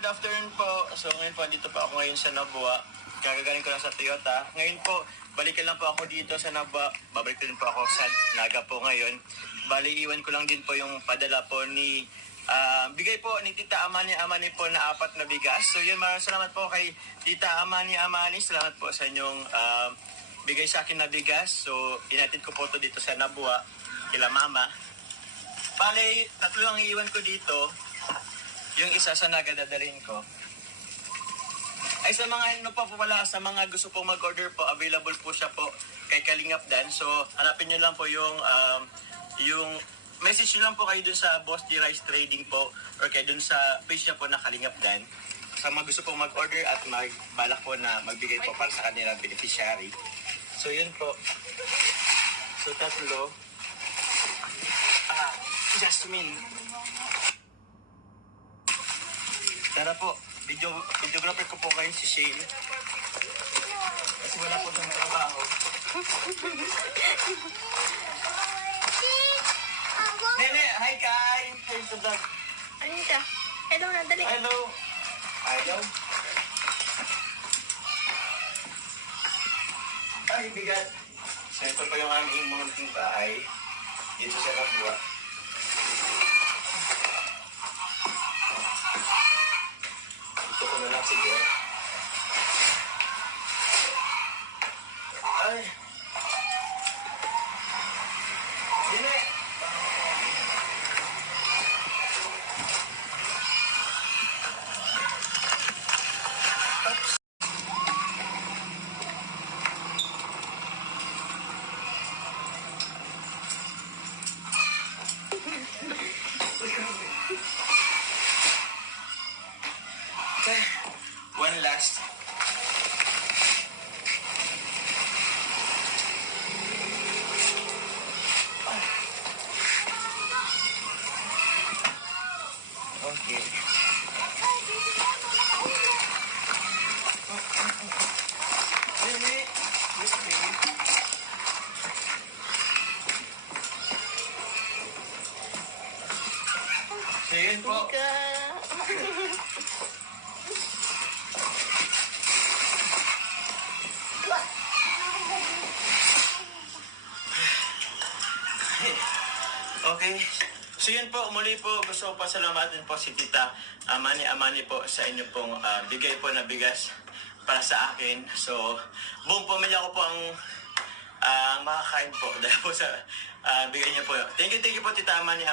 Good afternoon po. So ngayon po, dito po ako ngayon sa Nabua. Kagagaling ko lang sa Toyota. Ngayon po, balikan lang po ako dito sa Nabua. Babalik din po ako sa Naga po ngayon. Bali, iwan ko lang din po yung padala po ni bigay po ni Tita Amani po na 4 na bigas. So yun, maraming salamat po kay Tita Amani. Salamat po sa inyong bigay sa akin na bigas. So inatid ko po to dito sa Nabua kila Mama. Bali, 3 ang iiwan ko dito. Yung isa sa Naga dadalhin ko. Ay sa mga ano pa po pala, sa mga gusto pong mag-order po, available po siya po kay Kalingap Dan. So hanapin nyo lang po yung message nyo lang po kayo dun sa Boss D Rice Trading po or kaya dun sa page niya po na Kalingap Dan. Sa mga gusto pong mag-order at magbalak po na magbigay po para sa kanilang beneficiary. So yun po. So 3. Jasmine. Tara po, videographer ko po kayo si Shane. Kasi wala po ng trabaho. Nene, hi Kai! Hi sa vlog. Ano siya? Hello na, dali. Hello! Ayaw? Ay, bigat. So ito pa yung aming munting bahay. Dito sa Nabua. Ito ko na lang siguro. Ay! Dine! Okay. One last. Okay. Nene, this way. So yun po. Mika. Okay. So yun po, muli po gusto ko pasalamatan po si Tita Amani po sa inyo pong bigay po na bigas para sa akin. So, buong pamilya ko po ang makakain po dahil po sa bigay niyo po. Thank you po Tita Amani.